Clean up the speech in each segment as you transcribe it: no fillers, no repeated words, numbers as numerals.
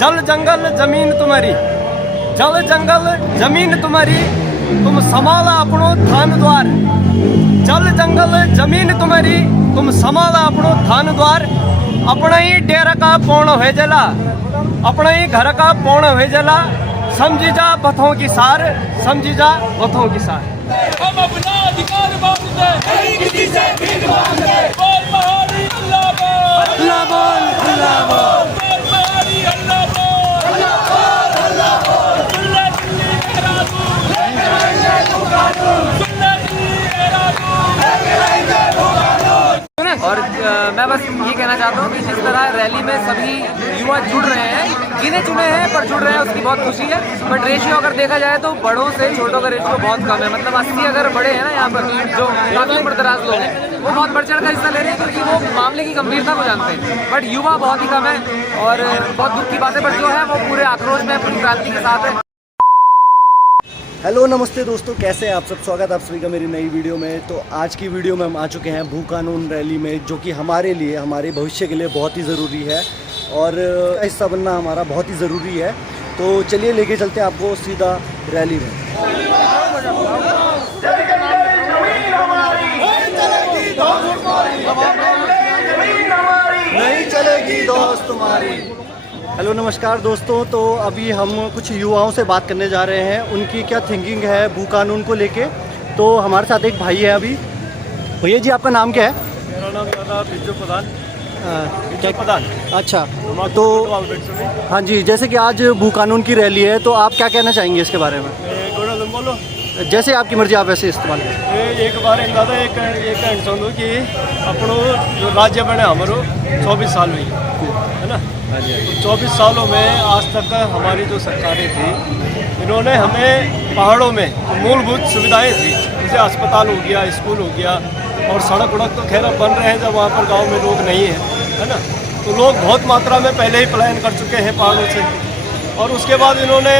जल जंगल जमीन तुम्हारी, जल जंगल जमीन तुम्हारी, तुम संभाला अपनो थान द्वार। जल जंगल जमीन तुम्हारी, तुम संभाला अपनो थान द्वार। अपना ही डेरा का पौण हो जला, अपना ही घर का पौण हो जला। समझी जा बथों की सार, समझी जा बथों की सार। हम अपना अधिकार मांगते हैं, किसी से भीख मांगते। बोल पहाड़ी अल्लाह बोल, अल्लाह बोल, अल्लाह बोल। बोल पहाड़ी अल्लाह बोल, अल्लाह बोल, अल्लाह बोल। सुनना दिल्ली देहरादून, सुनना दिल्ली देहरादून। और मैं बस ये कहना चाहता हूँ कि जिस तरह रैली में सभी युवा जुड़ रहे हैं, गिने चुने हैं पर जुड़ रहे हैं, उसकी बहुत खुशी है। बट रेशियो अगर देखा जाए तो बड़ों से छोटों का रेशियो बहुत कम है। मतलब 80 अगर बड़े हैं ना यहाँ पर, जो काफी बरदराज लोग हैं, वो बहुत बढ़ चढ़ कर हिस्सा ले रहे हैं क्योंकि वो मामले की गंभीरता को जानते हैं। बट युवा बहुत ही कम है और बहुत दुख की बात है, बट जो है वो पूरे आक्रोश में, पूरी क्रांति के साथ है। हेलो नमस्ते दोस्तों, कैसे हैं आप सब। स्वागत आप सभी का मेरी नई वीडियो में। तो आज की वीडियो में हम आ चुके हैं भू कानून रैली में, जो कि हमारे लिए, हमारे भविष्य के लिए बहुत ही ज़रूरी है और हिस्सा बनना हमारा बहुत ही ज़रूरी है। तो चलिए लेके चलते हैं आपको सीधा रैली में। नहीं चलेगी दोस्त तुम्हारी। हेलो नमस्कार दोस्तों, तो अभी हम कुछ युवाओं से बात करने जा रहे हैं, उनकी क्या थिंकिंग है भू कानून को लेके। तो हमारे साथ एक भाई है अभी। भैया जी, आपका नाम क्या है? मेरा नाम बिज्जू प्रधान। क्या प्रधान? अच्छा, तो हाँ जी, जैसे कि आज भू कानून की रैली है, तो आप क्या कहना चाहेंगे इसके बारे में? बोलो। जैसे आपकी मर्जी, आप वैसे इस्तेमाल करें। एक बार दादा एक कहना चाहूँ कि अपनो जो राज्य बने हमारो 24 साल हुई है ना। तो 24 सालों में आज तक हमारी जो सरकारें थी, इन्होंने हमें पहाड़ों में मूलभूत सुविधाएं थी, जैसे अस्पताल हो गया, स्कूल हो गया, और सड़क उड़क तो खैर बन रहे हैं जब वहाँ पर गांव में लोग नहीं है ना। तो लोग बहुत मात्रा में पहले ही पलायन कर चुके हैं पहाड़ों से, और उसके बाद इन्होंने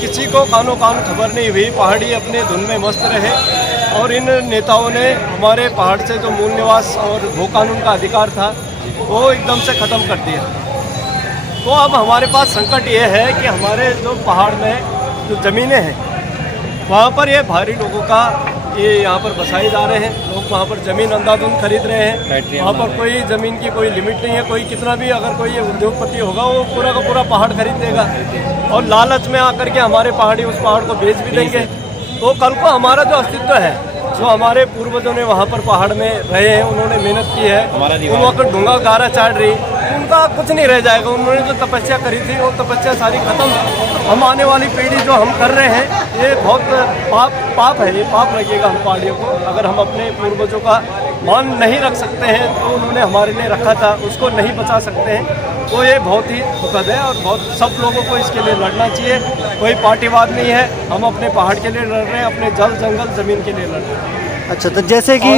किसी को कानो कान खबर नहीं हुई, पहाड़ी अपने धुन में मस्त रहे। और इन नेताओं ने हमारे पहाड़ से जो मूल निवास और भू कानून का अधिकार था वो एकदम से ख़त्म कर दिया। तो अब हमारे पास संकट ये है कि हमारे जो पहाड़ में जो ज़मीनें हैं, वहाँ पर ये भारी लोगों का ये यहाँ पर बसाए जा रहे हैं। लोग वहाँ पर ज़मीन अंधाधुंध खरीद रहे हैं। वहाँ पर कोई ज़मीन की कोई लिमिट नहीं है। कोई कितना भी अगर कोई उद्योगपति होगा वो पूरा का पूरा पहाड़ खरीद देगा, और लालच में आकर के हमारे पहाड़ी उस पहाड़ को बेच भी देंगे। तो कल को हमारा जो अस्तित्व है, जो हमारे पूर्वजों ने वहाँ पर पहाड़ में रहे हैं, उन्होंने मेहनत की है, उन वक्त ढूंगा गारा चाट रही, उनका कुछ नहीं रह जाएगा। उन्होंने जो तपस्या करी थी वो तपस्या सारी खत्म। हम आने वाली पीढ़ी जो हम कर रहे हैं, ये बहुत पाप है, ये पाप लगेगा हम पहाड़ियों को। अगर हम अपने पूर्वजों का मान नहीं रख सकते हैं, तो उन्होंने हमारे लिए रखा था, उसको नहीं बचा सकते हैं, तो ये बहुत ही दुखद है। और बहुत सब लोगों को इसके लिए लड़ना चाहिए। कोई पार्टीवाद नहीं है, हम अपने पहाड़ के लिए लड़ रहे हैं, अपने जल जंगल ज़मीन के लिए लड़ रहे हैं। अच्छा, तो जैसे कि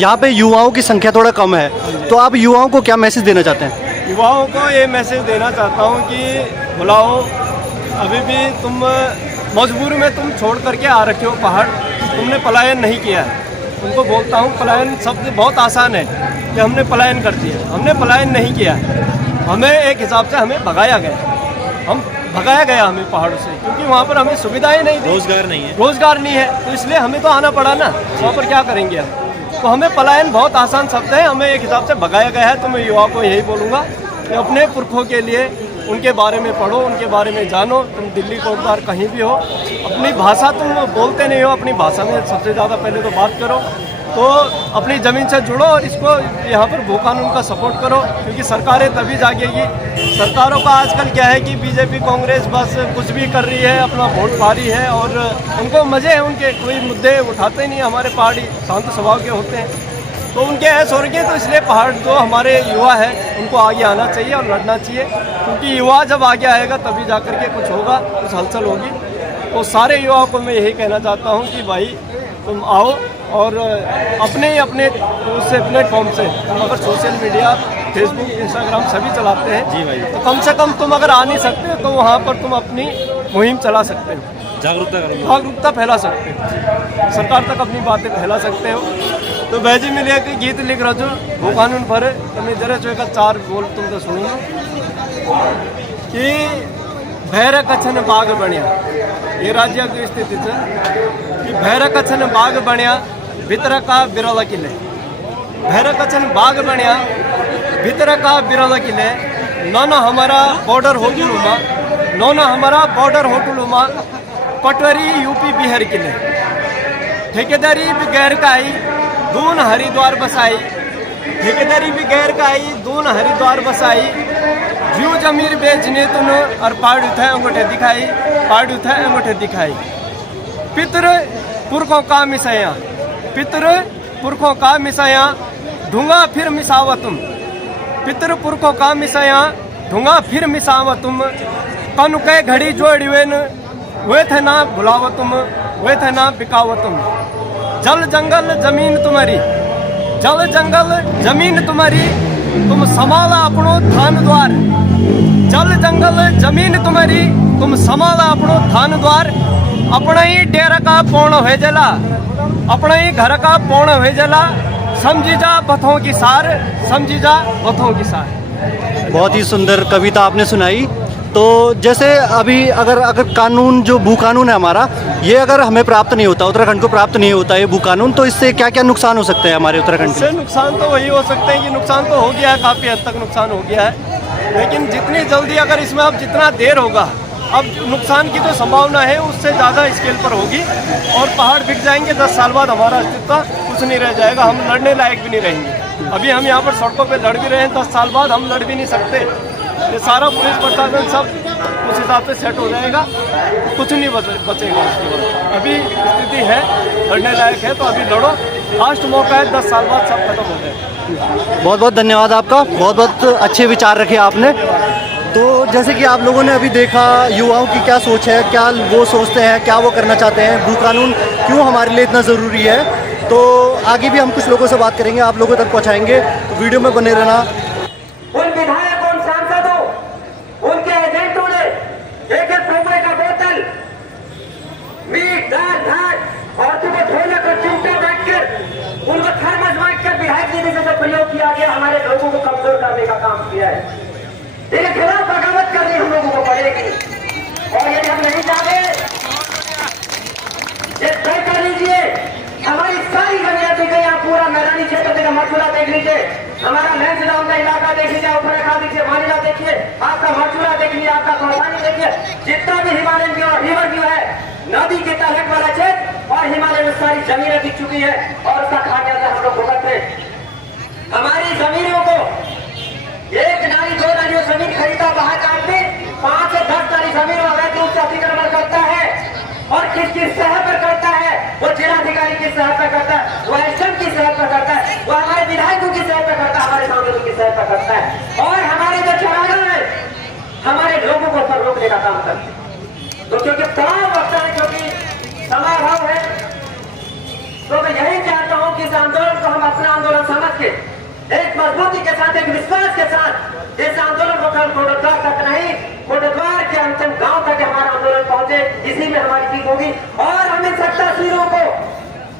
यहाँ पे युवाओं की संख्या थोड़ा कम है, तो आप युवाओं को क्या मैसेज देना चाहते हैं? युवाओं को ये मैसेज देना चाहता हूँ कि बुलाओ, अभी भी तुम मजबूरी में तुम छोड़ करके आ रखे हो पहाड़, तुमने पलायन नहीं किया है। उनको बोलता हूँ, पलायन शब्द बहुत आसान है कि हमने पलायन कर दिया, हमने पलायन नहीं किया है। हमें एक हिसाब से हमें भगाया गया हमें पहाड़ों से, क्योंकि वहाँ पर हमें सुविधाएं नहीं थी, रोजगार नहीं है, तो इसलिए हमें तो आना पड़ा ना। वहाँ पर क्या करेंगे हम? तो हमें पलायन बहुत आसान शब्द है, हमें एक हिसाब से भगाया गया है। तो मैं युवा को यही बोलूँगा कि अपने पुरखों के लिए उनके बारे में पढ़ो, उनके बारे में जानो। तुम दिल्ली कोटद्वार कहीं भी हो, अपनी भाषा तुम बोलते नहीं हो, अपनी भाषा में सबसे ज़्यादा पहले तो बात करो। तो अपनी ज़मीन से जुड़ो और इसको यहाँ पर भू कानून का सपोर्ट करो, क्योंकि सरकारें तभी जागेगी। सरकारों का आजकल क्या है कि बीजेपी कांग्रेस बस कुछ भी कर रही है, अपना वोट पा रही है, और उनको मज़े हैं, उनके कोई मुद्दे उठाते नहीं। हमारे पहाड़ी शांत स्वभाव के होते हैं, तो उनके ऐसे हो रही है। तो इसलिए पहाड़ जो हमारे युवा है, उनको आगे आना चाहिए और लड़ना चाहिए, क्योंकि युवा जब आगे आएगा तभी जा कर के कुछ होगा, कुछ हलचल होगी। तो सारे युवाओं को मैं यही कहना चाहता हूँ कि भाई तुम आओ, और अपने उससे प्लेटफॉर्म से तुम अगर सोशल मीडिया, फेसबुक, इंस्टाग्राम सभी चलाते हैं जी भाई, तो कम से कम तुम अगर आ नहीं सकते तो वहाँ पर तुम अपनी मुहिम चला सकते हो, जागरूकता फैला सकते हो, सरकार तक अपनी बातें फैला सकते हो। तो बैजी मिले कि गीत लिख रजो भू कानून पर, तो मैं जरा जो 4 बोल तुम तो सुनो। की भैर कच्छन बाग बनिया ये राज्य की स्थिति कि भैर कच्छन बाग बनिया भीतर का बिरला किले भैर कच्छन बाग बनिया भीतर का बिरला किले न हमारा बॉर्डर होटलुमा न हमारा बॉर्डर होटलुमा पटवरी यूपी बिहार किले ठेकेदारी भी गैर का आई दून हरिद्वार बसाई ठेकेदारी भी गैर का आई दून हरिद्वार बसाई जीव जमीर बेचने तुन और पाड़ उठाए अंगूठे दिखाई पाड़ उठाए अंगूठे दिखाई पितृ पुरखों का मिसाया पितृ पुरखों का मिसाया ढूंगा फिर मिसावा तुम पितृ पुरखों का मिसाया ढूंगा फिर मिसावा तुम कनु के घड़ी जोड़ी वे थे ना भुलाव तुम वे थे ना बिकाव तुम जल जंगल जमीन तुम्हारी जल जंगल जमीन तुम्हारी तुम संभाला अपनो थान द्वार जल जंगल जमीन तुम्हारी तुम संभाला अपनो थान द्वार अपना ही डेरा का पौण हो जला अपना ही घर का पौण हो जला समझी जा बथों की सार समझी जा बथों की सार। बहुत ही सुंदर कविता आपने सुनाई। तो जैसे अभी अगर कानून जो भू कानून है हमारा, ये अगर हमें प्राप्त नहीं होता, उत्तराखंड को प्राप्त नहीं होता ये भू कानून, तो इससे क्या क्या नुकसान हो सकते हैं हमारे उत्तराखंड से? नुकसान तो वही हो सकते हैं कि नुकसान तो हो गया है, काफ़ी हद तक नुकसान हो गया है, लेकिन जितनी जल्दी अगर इसमें अब जितना देर होगा, अब नुकसान की तो संभावना है उससे ज़्यादा स्केल पर होगी और पहाड़ बिक जाएंगे। 10 साल बाद हमारा अस्तित्व कुछ नहीं रह जाएगा, हम लड़ने लायक भी नहीं रहेंगे। अभी हम यहाँ पर सड़कों पे लड़ भी रहे हैं, 10 साल बाद हम लड़ भी नहीं सकते। ये सारा पुलिस प्रशासन सब उस हिसाब से सेट हो जाएगा, कुछ नहीं बचेगा उसके बाद। अभी स्थिति है लड़ने लायक है तो अभी लड़ो, लास्ट मौका है, 10 साल बाद सब खत्म हो जाएगा। बहुत बहुत धन्यवाद आपका, बहुत बहुत अच्छे विचार रखे आपने। तो जैसे कि आप लोगों ने अभी देखा युवाओं की क्या सोच है, क्या वो सोचते हैं, क्या वो करना चाहते हैं, भू कानून क्यों हमारे लिए इतना ज़रूरी है। तो आगे भी हम कुछ लोगों से बात करेंगे, आप लोगों तक पहुंचाएंगे, तो वीडियो में बने रहना। उन विधायकों, उन सांसदों, उनके एजेंटों ने एक एक रुपए का बोतल, मीट, दाल, भात और सुबह ढोलक और चिमटा बैठकर उनको थर्मस बांटकर विधायक निधि से जो प्रयोग किया गया, हमारे लोगों को कमजोर करने का काम किया है। इसके खिलाफ बगावत करनी हम लोगों को पड़ेगी और यदि हम नहीं चाहते, ये तय कर लीजिए, हमारी सारी जमीन देख गई, आप पूरा मैदानी क्षेत्र देखिए, मथुरा देख लीजिए, हमारा लैंसडाउन का इलाका देख लीजिए, उत्तराखंड देखिए, मानिला देखिए, आपका मथुरा देख लीजिए, आपका कौसानी देखिए, जितना भी हिमालयन की और रिवर व्यू है, नदी के तलहट वाला क्षेत्र और हिमालय में सारी जमीनें दिख चुकी है और उसका खामियाजा हम लोग भुगतते हैं। हमारी जमीनों को एक नाली 2 नालियों जमीन खरीदा बाहर का आदमी 5 से 10 नाली जमीन अवैध रूप से अतिक्रमण करता है और किस शहर पर करता है, वो जिलाधिकारी की शहर पर करता है, वो एसएम की शहर पर करता है, वो हमारे विधायकों की शहर पर करता है, हमारे सांसदों की शहर पर करता है और हमारे जो चौराहे है हमारे लोगों को सब रोकने का काम करते हैं। तो क्योंकि तनाव लगता है, क्योंकि समय अभाव है, तो मैं यही चाहता हूं कि इस आंदोलन को हम अपना आंदोलन समझ के एक मजबूती के साथ, एक विश्वास के साथ इस आंदोलन को कल कोटद्वार तक नहीं, कोटद्वार के अंतिम गांव तक हमारा आंदोलन पहुंचे, इसी में हमारी जीत होगी। और हम इन सत्तासीरों को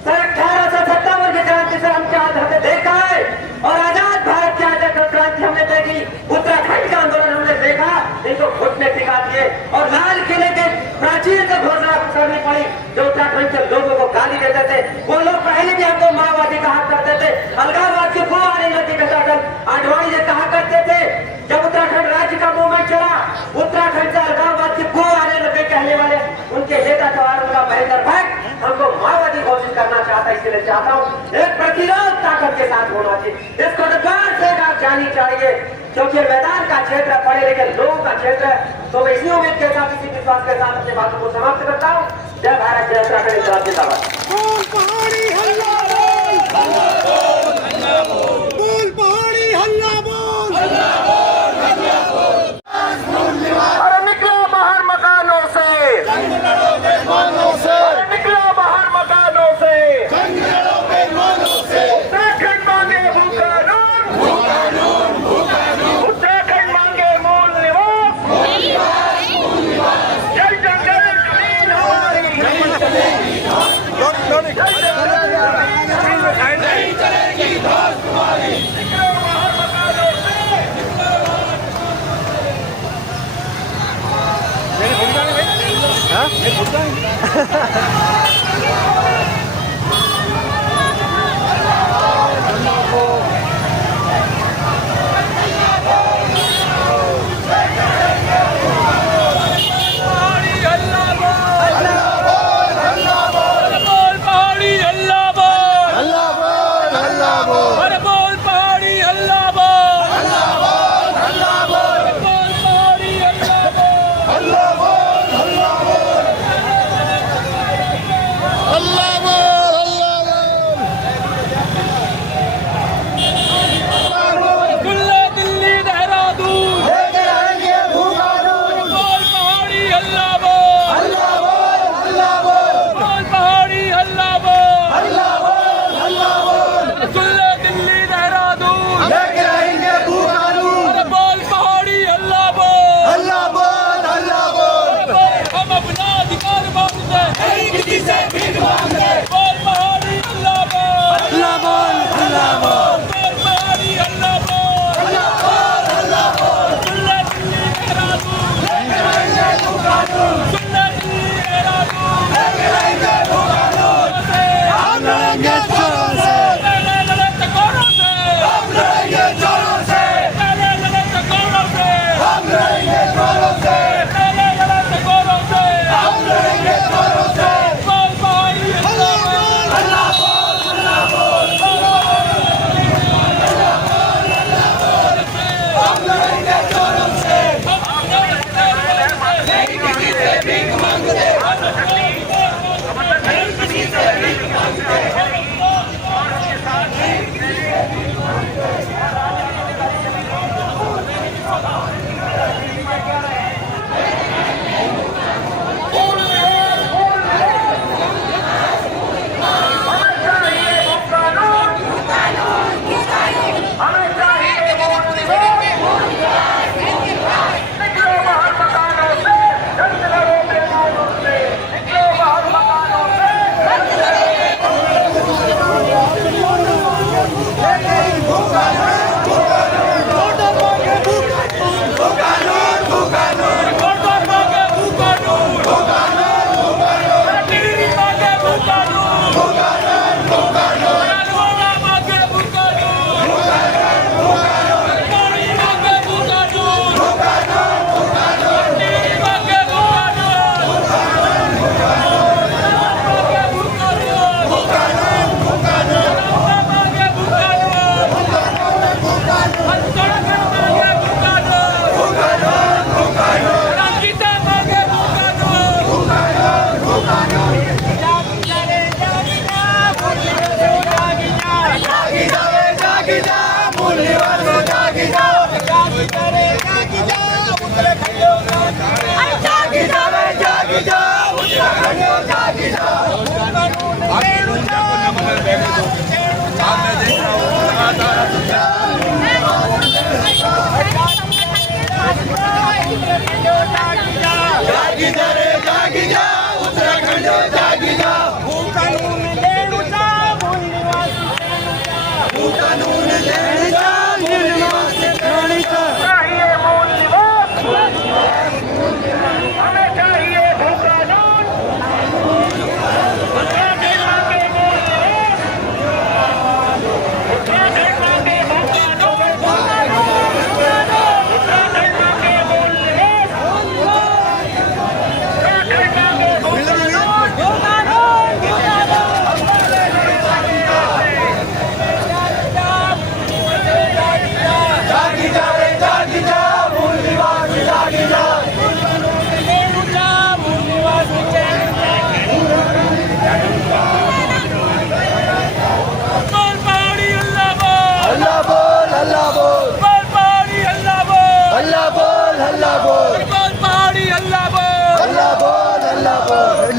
1857 की क्रांति से हम क्या हमने देखा है और आजाद भारत की आजाद क्रांति हमने देखी, उत्तराखंड का आंदोलन हमने देखा, इनको घुटने टिका दिए और लाल किले के प्राचीर से घोषणा करनी पड़ी जो उत्तराखंड के लोगों को गाली देते थे। वो लोग पहले भी हमको माओवादी कहा करते थे, अलगाववाद की वो आने लगी बेटागल आडवाणी जी कहा करते थे। जब उत्तराखंड राज्य का मूवमेंट चला, उत्तराखंड से अलगाववाद की वो आने लगे कहने वाले उनके नेता जवाहर उनका महेंद्र भट्ट हमको माओवादी घोषित करना चाहता है। इसलिए चाहता हूँ एक प्रतिरोध ताकत के साथ होना चाहिए, इसको कोटद्वार से आप जानी चाहिए, क्योंकि मैदान का क्षेत्र है, पढ़े लिखे लोगों का क्षेत्र है। तो मैं इसी उम्मीद के साथ, इसी विश्वास के साथ अपनी बातों को समाप्त करता हूँ। जय भारत, जय उत्तराखंड, जिंदाबाद। बोल पहाड़ी हल्ला बोल, बोल पहाड़ी हल्ला बोल, अरे निकलो बाहर मकानों से, अरे निकलो बाहर मकानों से, उत्तराखंड मांगे भू कानून, उत्तराखंड मांगे मूल निवास, जल जंगल जमीन हमारी, जल जंगल जमीन हमारी।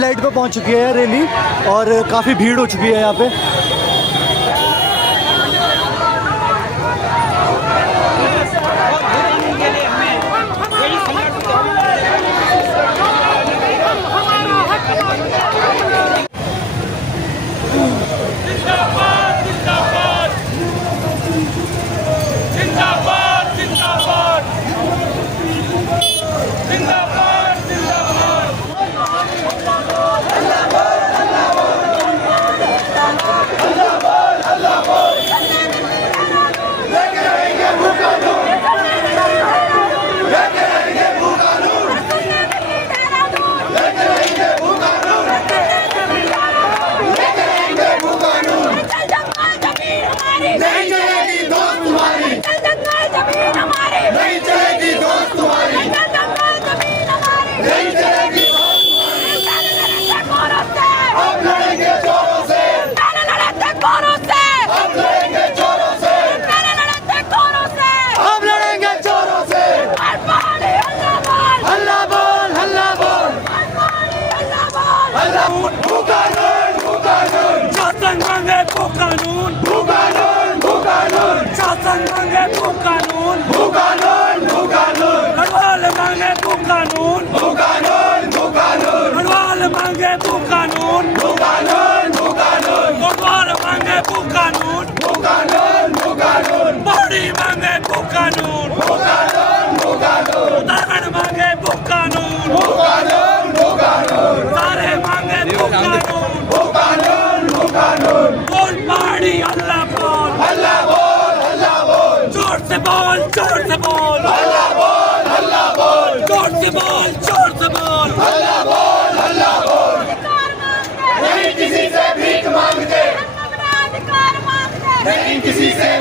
लाइट पे पहुंच चुकी है रैली और काफ़ी भीड़ हो चुकी है यहाँ पे।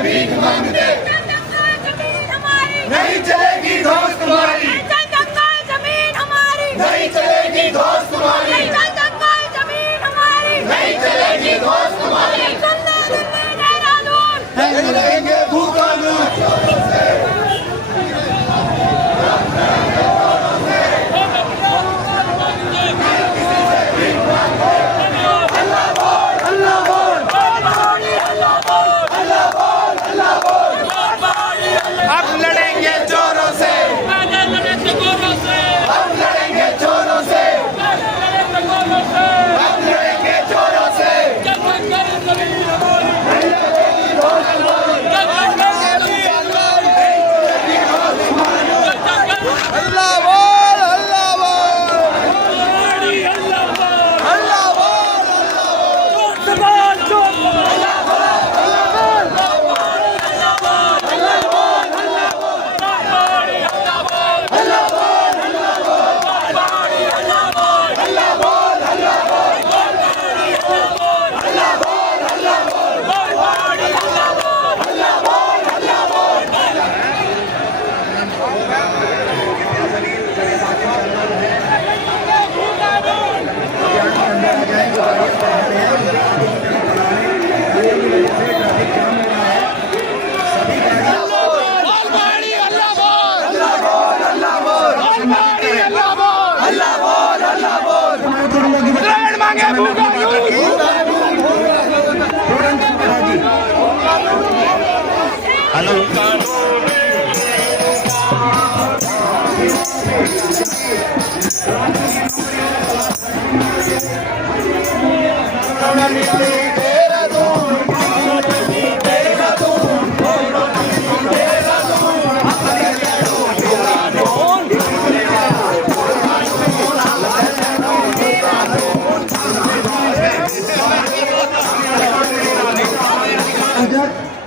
भीख मांगते जमीन हमारी नहीं चलेगी दोस्त तुम्हारी जमीन हमारी नहीं चलेगी दोस्त तुम्हारी जमीन हमारी नहीं चलेगी दोस्त तुम्हारी नहीं रहेंगे भूखानून अब लड़ेंगे जोरों से हम लड़ेंगे जोरों से हम लड़ेंगे जोरों से अल्लाह बोल अल्लाह बोल अल्लाह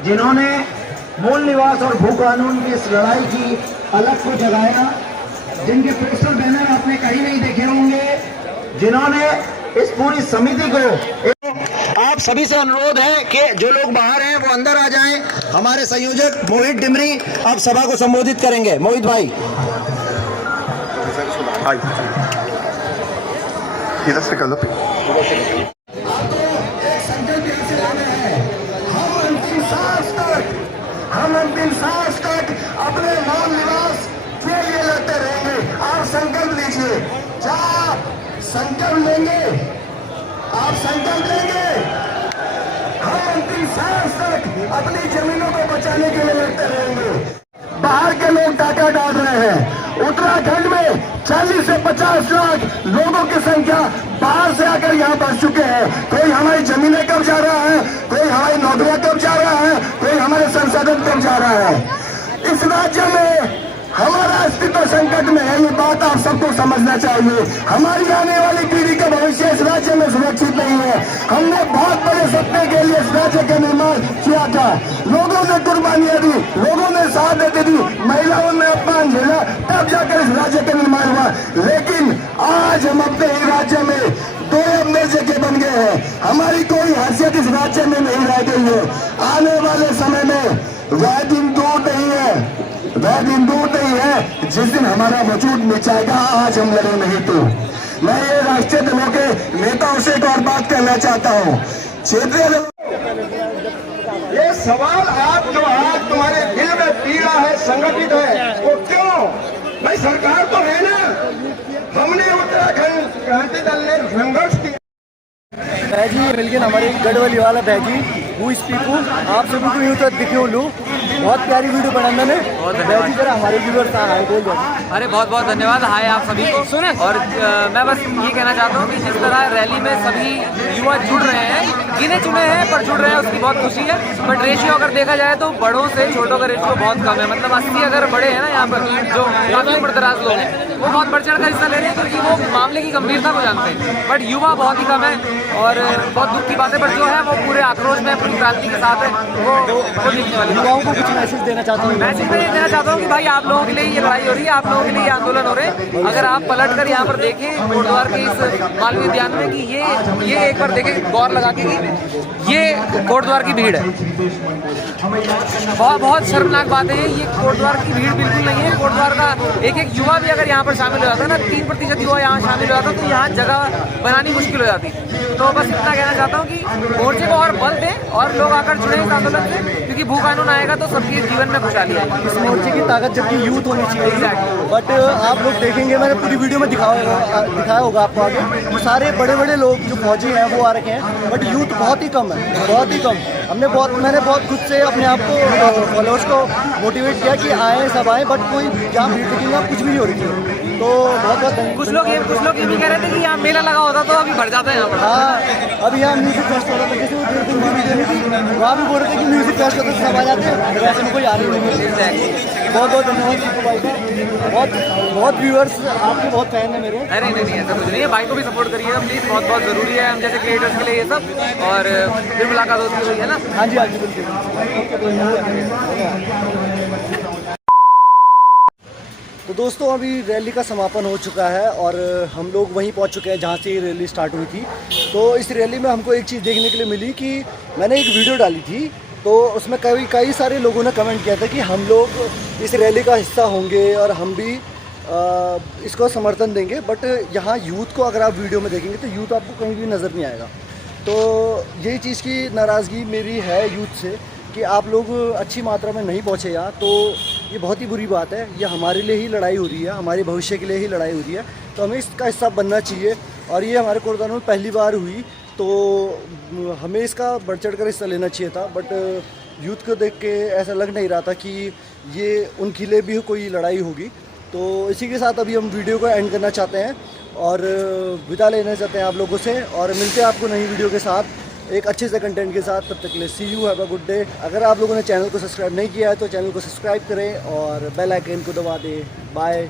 जिन्होंने मूल निवास और भू कानून की इस लड़ाई की अलग को जगाया, जिनके पोस्टर बैनर आपने कहीं नहीं देखे होंगे, जिन्होंने इस पूरी समिति को, आप सभी से अनुरोध है कि जो लोग बाहर हैं वो अंदर आ जाएं। हमारे संयोजक मोहित डिमरी आप सभा को संबोधित करेंगे। मोहित भाई इधर से कर लो। हम अंतिम सांस तक अपने मूल निवास के लिए लड़ते रहेंगे। आप संकल्प लीजिए, क्या आप संकल्प लेंगे? आप संकल्प लेंगे? हम अंतिम सांस तक अपनी जमीनों को बचाने के लिए लड़ते रहेंगे। बाहर के लोग डाका डाल रहे हैं। उत्तराखंड में 40 से 50 लाख लोगों की संख्या बाहर से आकर यहाँ बस चुके हैं। कोई हमारी जमीनें कब जा रहा है, कोई हमारी नौकरियां कब जा रहा है, कोई हमारे संसाधन कब जा रहा है। इस राज्य में हमारा अस्तित्व संकट में है, ये बात आप सबको समझना चाहिए। हमारी आने वाली पीढ़ी का भविष्य इस राज्य में सुरक्षित नहीं है। हमने बहुत बड़े सपने के लिए इस राज्य का निर्माण किया था, लोगों ने कुर्बानियां दी, लोगों ने साथ देती थी, महिलाओं ने अपमान झेला, तब जाकर इस राज्य का निर्माण हुआ। लेकिन आज हम अपने ही राज्य में दो अपने जगह बन गए हैं। हमारी कोई हैसियत इस राज्य में नहीं रह गई है। आने वाले समय में वह दिन दूर नहीं है, वह दिन दूर नहीं है जिस दिन हमारा वजूद मिट जाएगा। आज हम लड़े नहीं तो। मैं ये राष्ट्रीय दलों के नेताओं से एक और बात कहना चाहता हूँ। क्षेत्रीय ये सवाल आप जो आज तुम्हारे दिल में पीड़ा है, संगठित है, वो क्यों? भाई सरकार तो है ना। हमने उत्तराखंड क्रांति दल ने संघर्ष किया। बैजी मिलके हमारे गढ़वाली वाला बैजी वो स्पीकू आप सभी को यूँ तो दिखे लू। बहुत प्यारी वीडियो बनाना ने बैजी जरा हमारे व्यूअर्स आए बोल दो। अरे बहुत बहुत धन्यवाद। हाय आप सभी को। और मैं बस ये कहना चाहता हूँ कि जिस तरह रैली में सभी युवा जुड़ रहे हैं, गिने चुने हैं पर जुड़ रहे हैं, उसकी बहुत खुशी है। बट रेशियो अगर देखा जाए तो बड़ों से छोटों का रेशियो बहुत कम है। मतलब 80 अगर बड़े हैं ना यहाँ पर, जो काफी उम्रदराज लोग हैं, वो बहुत बढ़ चढ़ कर हिस्सा ले रहे हैं क्योंकि वो मामले की गंभीरता को जानते हैं। बट युवा बहुत ही कम है और बहुत दुख की बात है। बट जो है वो पूरे आक्रोश में, पूरी क्रांति के साथ है, वो दिखने वाली। युवाओं को कुछ मैसेज देना चाहता हूँ? मैसेज में ये देना चाहता हूँ कि भाई आप लोगों के लिए ये लड़ाई हो रही है, आप लोगों के लिए ये आंदोलन हो रहे हैं। अगर आप पलट कर यहाँ पर देखें कोटद्वार के इस मालवीय उद्यान में कि ये एक बार देखें गौर लगा के कि ये कोटद्वार की भीड़ है। बहुत शर्मनाक बात है ये कोटद्वार की भीड़ बिल्कुल नहीं है। कोटद्वार का एक युवा भी अगर यहाँ पर शामिल हो जाता है ना, 3% युवा यहाँ शामिल हो जाता तो यहाँ जगह बनानी मुश्किल हो जाती। तो बस इतना कहना चाहता हूँ कि मोर्चे को और बल दें और लोग आकर जुड़े इस आंदोलन से, क्योंकि भू कानून आएगा तो सबके जीवन में खुशहाली आएगी। इस मोर्चे की ताकत जबकि यूथ होनी चाहिए, बट आप लोग देखेंगे, मैंने पूरी वीडियो में दिखाया होगा आपको आगे, तो सारे बड़े बड़े लोग जो फौजी हैं वो आ रखे हैं, बट यूथ बहुत ही कम है, बहुत ही कम। मैंने बहुत खुद से अपने आप को फॉलोअर्स को मोटिवेट किया कि आए सब आए, बट कोई जहाँ भीड़ दिखेगा कुछ भी नहीं हो रही थी। तो बहुत कुछ लोग ये भी कह रहे थे कि यहाँ मेला लगा होता तो अभी भर जाता है यहाँ पर। हाँ, अभी यहाँ म्यूजिक फेस्ट हो रहा था, जैसे वो 1.5 दिन की वीडियो नहीं थी, वहाँ भी बोल रहे थे कि म्यूजिक फेस्ट होता है सब आ जाते हैं, वैसे में कोई आ रही नहीं। बहुत बहुत धन्यवाद आपको भाई का, बहुत व्यूअर्स आपके बहुत फैन है मेरे। अरे नहीं ऐसा कुछ नहीं है, भाई को भी सपोर्ट करिएगा प्लीज़, बहुत ज़रूरी है हम जैसे क्रिएटर्स के लिए ये सब। और फिर मुलाकात होती हुई है ना। हाँ जी बिल्कुल। तो दोस्तों अभी रैली का समापन हो चुका है और हम लोग वहीं पहुंच चुके हैं जहां से ये रैली स्टार्ट हुई थी। तो इस रैली में हमको एक चीज़ देखने के लिए मिली कि मैंने एक वीडियो डाली थी, तो उसमें कई सारे लोगों ने कमेंट किया था कि हम लोग इस रैली का हिस्सा होंगे और हम भी इसको समर्थन देंगे। बट यहाँ यूथ को अगर आप वीडियो में देखेंगे तो यूथ आपको कहीं भी नज़र नहीं आएगा। तो यही चीज़ की नाराज़गी मेरी है यूथ से कि आप लोग अच्छी मात्रा में नहीं पहुँचे यहाँ, तो ये बहुत ही बुरी बात है। ये हमारे लिए ही लड़ाई हो रही है, हमारे भविष्य के लिए ही लड़ाई हो रही है, तो हमें इसका हिस्सा बनना चाहिए। और ये हमारे कोटद्वार में पहली बार हुई, तो हमें इसका बढ़ चढ़ कर हिस्सा लेना चाहिए था। बट यूथ को देख के ऐसा लग नहीं रहा था कि ये उनके लिए भी कोई लड़ाई होगी। तो इसी के साथ अभी हम वीडियो को एंड करना चाहते हैं और विदा लेना चाहते हैं आप लोगों से, और मिलते हैं आपको नई वीडियो के साथ एक अच्छे से कंटेंट के साथ। तब तक के लिए see you, have a good day. अगर आप लोगों ने चैनल को सब्सक्राइब नहीं किया है तो चैनल को सब्सक्राइब करें और बेल आइकन को दबा दें। बाय।